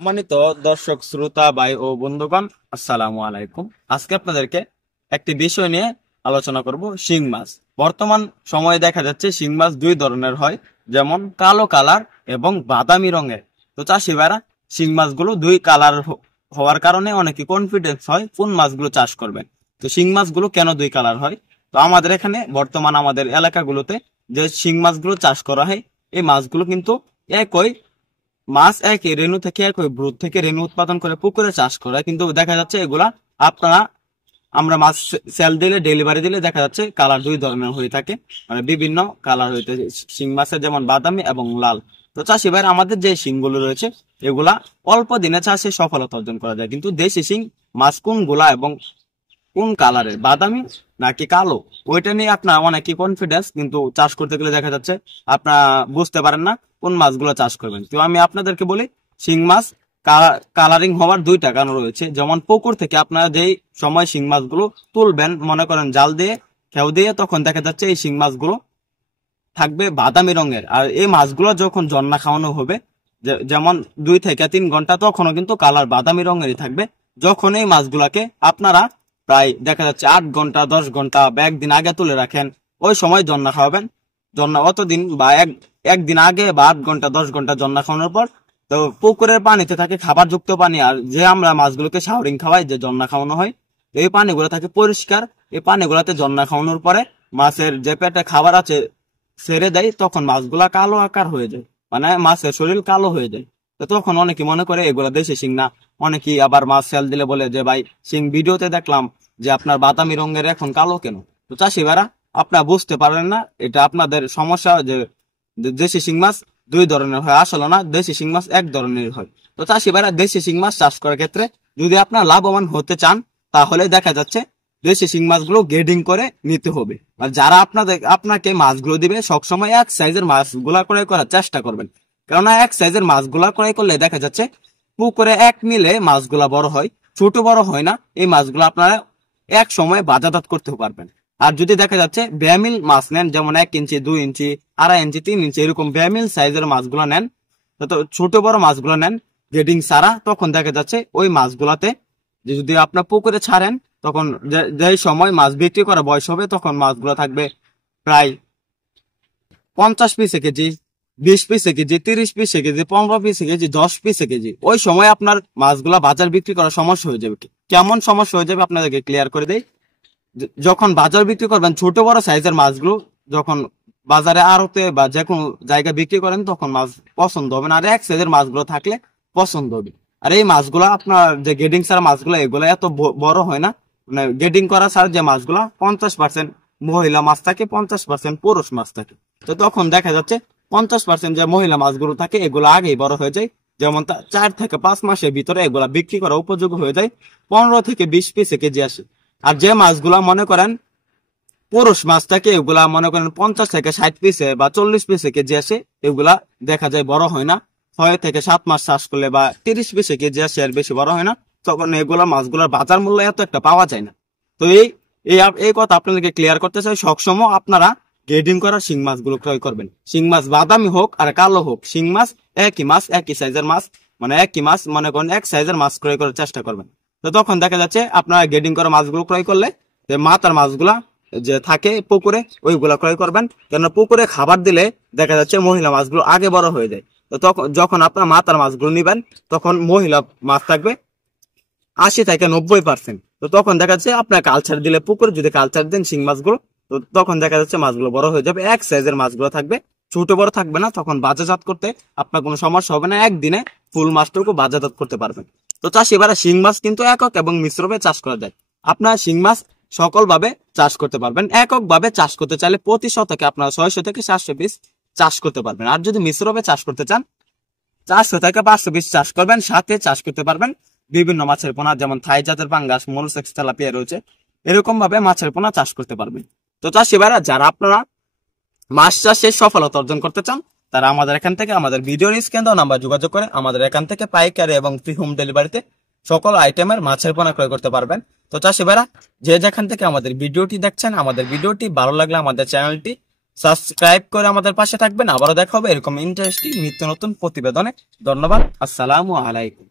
সম্মানিত দর্শক শ্রোতা ভাই ও বন্ধুগণ, আসসালামু আলাইকুম। আজকে আপনাদেরকে একটি বিষয় নিয়ে আলোচনা করব, শিং মাছ। বর্তমান সময়ে দেখা যাচ্ছে শিং মাছ দুই ধরনের হয়, যেমন কালো কালার এবং বাদামি রঙের। তো চাষি ভাইরা শিং মাছগুলো দুই কালার হওয়ার কারণে অনেকে কনফিডেন্স হয় কোন মাছগুলো চাষ করবেন। তো শিং মাছগুলো কেন দুই কালার হয়? তো আমাদের এখানে বর্তমান আমাদের এলাকাগুলোতে যে শিং মাছগুলো চাষ করা হয়, এই মাছগুলো কিন্তু একই মাছ, একই রেণু থেকে একই ব্রুদ থেকে রেণু উৎপাদন করে পুকুরে চাষ করে। কিন্তু দেখা যাচ্ছে এগুলা আপনারা আমরা মাছ সেল দিলে, ডেলিভারি দিলে দেখা যাচ্ছে কালার দুই ধরনের হয়ে থাকে, মানে বিভিন্ন কালার হইতে শিং মাছের যেমন বাদামি এবং লাল। তো চাষি ভাই আমাদের যে শিংগুলো রয়েছে এগুলা অল্প দিনে চাষে সফলতা অর্জন করা যায়, কিন্তু দেশি শিং মাছ কোনগুলা এবং কোন কালারের, বাদামি নাকি কালো, ওইটা নিয়ে আপনার অনেকই কনফিডেন্স, কিন্তু চাষ করতে গেলে দেখা যাচ্ছে আপনারা বুঝতে পারেন না কোন মাছগুলো চাষ করবেন। তো আমি আপনাদেরকে বলি, শিং মাছ কালারিং হওয়ার দুইটা কারণ রয়েছে। যেমন পুকুর থেকে আপনারা যেই সময় শিং মাছগুলো তুলবেন, মনে করেন জাল দিয়ে খেউ দিয়ে, তখন দেখা যাচ্ছে এই শিং মাছগুলো থাকবে বাদামি রঙের। আর এই মাছগুলো যখন জন্না খাওয়ানো হবে, যেমন 2 থেকে 3 ঘন্টা, তখনও কিন্তু কালার বাদামি রঙেরই থাকবে। যখন এই মাছগুলাকে আপনারা প্রায় দেখা যাচ্ছে 8 ঘন্টা 10 ঘন্টা বা একদিন আগে তুলে রাখেন, ওই সময় জন্না খাওয়াবেন। জন্না অতদিন বা একদিন আগে বা 8 ঘন্টা 10 ঘন্টা জন্না খাওয়ানোর পর, তো পুকুরের পানিতে থাকে খাবার যুক্ত পানি, আর যে আমরা মাছগুলোকে শাওরিং খাওয়াই, যে জন্না খাওয়ানো হয়, এই পানিগুলো থাকে পরিষ্কার। এই পানিগুলোতে জন্না খাওয়ানোর পরে মাছের যে পেটে খাবার আছে ছেড়ে দেয়, তখন মাছগুলা কালো আকার হয়ে যায়, মানে মাছের শরীর কালো হয়ে যায়। তো তখন অনেকে মনে করে এগুলা দেশি শিং না। অনেকেই আবার মাছ সেল দিলে বলে যে ভাই, শিং ভিডিওতে দেখলাম যে আপনার বাদামি রঙের, এখন কালো কেন? তো চাষি ভাইরা আপনারা বুঝতে পারেন না, এটা আপনাদের সমস্যা। যে দেশি শিং মাছ দুই ধরনের হয়, আসলে না, দেশি শিং মাছ এক ধরনের হয়। তো চাষি ভাইরা দেশি শিং মাছ চাষ করার ক্ষেত্রে যদি আপনার লাভবান হতে চান, তাহলে দেখা যাচ্ছে দেশি শিং মাছগুলো গ্রেডিং করে নিতে হবে। আর যারা আপনাকে মাছগুলো দিবে, সবসময় এক সাইজের মাছগুলা ক্রয় করার চেষ্টা করবেন। কেননা এক সাইজের মাছগুলা ক্রয় করলে দেখা যাচ্ছে পুকুরে এক মিলে মাছগুলা বড় হয়, ছোট বড় হয় না। এই মাছগুলো আপনারা এক সময় বাজারজাত করতে পারবেন। আর যদি দেখা যাচ্ছে ব্যামিল মাছ নেন, যেমন 1 ইঞ্চি 2 ইঞ্চি 2.5 ইঞ্চি 3 ইঞ্চি এরকম ব্যামিল সাইজের মাছগুলো নেন, তো ছোট বড় মাছগুলো নেন গ্রেডিং ছাড়া, তখন দেখা যাচ্ছে ওই মাছগুলাতে যদি আপনার পুকুরে ছাড়েন, তখন যে সময় মাছ বিক্রি করা বয়স হবে, তখন মাছগুলো থাকবে প্রায় 50 পিসে কেজি, 20 পিসে কেজি, 30 পিসে কেজি, 15 পিসে কেজি, 10 পিসে কেজি। ওই সময় আপনার মাছগুলা বাজার বিক্রি করার সমস্যা হয়ে যাবে। কেমন সমস্যা হয়ে যাবে আপনাদেরকে ক্লিয়ার করে দেই। যখন বাজার বিক্রি করবেন, ছোট বড় সাইজের মাছগুলো যখন বাজারে আড়তে বা যে কোনো জায়গায় বিক্রি করেন, তখন মাছ পছন্দ হবে না। আর এক সাইজের মাছগুলো থাকলে পছন্দ হবে। আর এই মাছগুলো আপনার যে গ্রেডিং ছাড়া মাছগুলো, এগুলো এত বড় হয় না। মানে গ্রেডিং করা ছাড়া যে মাছগুলো 50% মহিলা মাছ থাকে, 50% পুরুষ মাছ থাকে। তো তখন দেখা যাচ্ছে 50% যে মহিলা মাছগুলো থাকে, এগুলো আগেই বড় হয়ে যায়। যেমন 4 থেকে 5 মাসের ভিতরে এগুলা বিক্রি করা উপযোগী হয়ে যায়, 15 থেকে 20 পিসে কেজি আসে। আর যে মাছগুলা মনে করেন পুরুষ মাছ থাকে, এগুলা মনে করেন 50 থেকে 60 পিসে বা 40 পিসে কেজি আসে, এগুলা দেখা যায় বড় হয় না। 6 থেকে 7 মাস চাষ করলে বা 30 পিসে কেজি আসে, আর বেশি বড় হয় না। তখন এগুলা মাছগুলোর বাজার মূল্য এত একটা পাওয়া যায় না। তো এই কথা আপনাদেরকে ক্লিয়ার করতে চাই। সবসময় আপনারা গ্রেডিং করা শিং মাছগুলো ক্রয় করবেন। শিং মাছ বাদামি হোক আর কালো হোক, শিং মাছ একই সাইজের মাছ, মানে একই মাছ, মনে করেন এক সাইজের মাছ ক্রয় করার চেষ্টা করবেন। তো তখন দেখা যাচ্ছে আপনারা গ্রেডিং করা মাছগুলো ক্রয় করলে, যে মাথার মাছগুলা যে থাকে পুকুরে, ওইগুলা ক্রয় করবেন। কেন পুকুরে খাবার দিলে দেখা যাচ্ছে মহিলা মাছগুলো আগে বড় হয়ে যায়। তো তখন যখন আপনার মাথার মাছগুলো নিবেন, তখন মহিলা মাছ থাকবে 80 থেকে 90%। তো তখন দেখা যাচ্ছে আপনার কালচার দিলে, পুকুরে যদি কালচার দেন শিং মাছগুলো, তো তখন দেখা যাচ্ছে মাছগুলো বড় হয়ে যাবে, এক সাইজের মাছগুলো থাকবে, ছোট বড় থাকবে না। তখন বাজারজাত করতে আপনার কোনো সমস্যা হবে না, একদিনে ফুল মাছটুকু বাজারজাত করতে পারবেন। তো চাষি এবারে শিং মাছ কিন্তু একক এবং মিশ্রভাবে চাষ করা যায়। আপনার শিং মাছ সকল ভাবে চাষ করতে পারবেন। একক ভাবে চাষ করতে চাইলে প্রতি শতকে আপনার 600 থেকে 700 পিস চাষ করতে পারবেন। আর যদি মিশ্রভাবে চাষ করতে চান, 400 থেকে 500 পিস চাষ করবেন। সাথে চাষ করতে পারবেন বিভিন্ন মাছের পোনা, যেমন থাই জাতের পাঙ্গাস, মোলস্ক, তেলাপিয়া রয়েছে, এরকম ভাবে মাছের পোনা চাষ করতে পারবেন। তো চাষি ভাইরা, যারা আপনারা মাছ চাষে সফলতা অর্জন করতে চান, তারা আমাদের এখান থেকে, আমাদের ভিডিওর স্ক্রিনে দেওয়া নাম্বার যোগাযোগ করে আমাদের এখান থেকে পাইকারি এবং ফ্রি হোম ডেলিভারিতে সকল আইটেমের মাছের পোনা ক্রয় করতে পারবেন। তো চাষি ভাইরা, যে যেখান থেকে আমাদের ভিডিওটি দেখছেন, আমাদের ভিডিওটি ভালো লাগলে আমাদের চ্যানেলটি সাবস্ক্রাইব করে আমাদের পাশে থাকবেন। আবারও দেখা হবে এরকম ইন্টারেস্টিং নিত্য নতুন প্রতিবেদনে। ধন্যবাদ। আসসালামু আলাইকুম।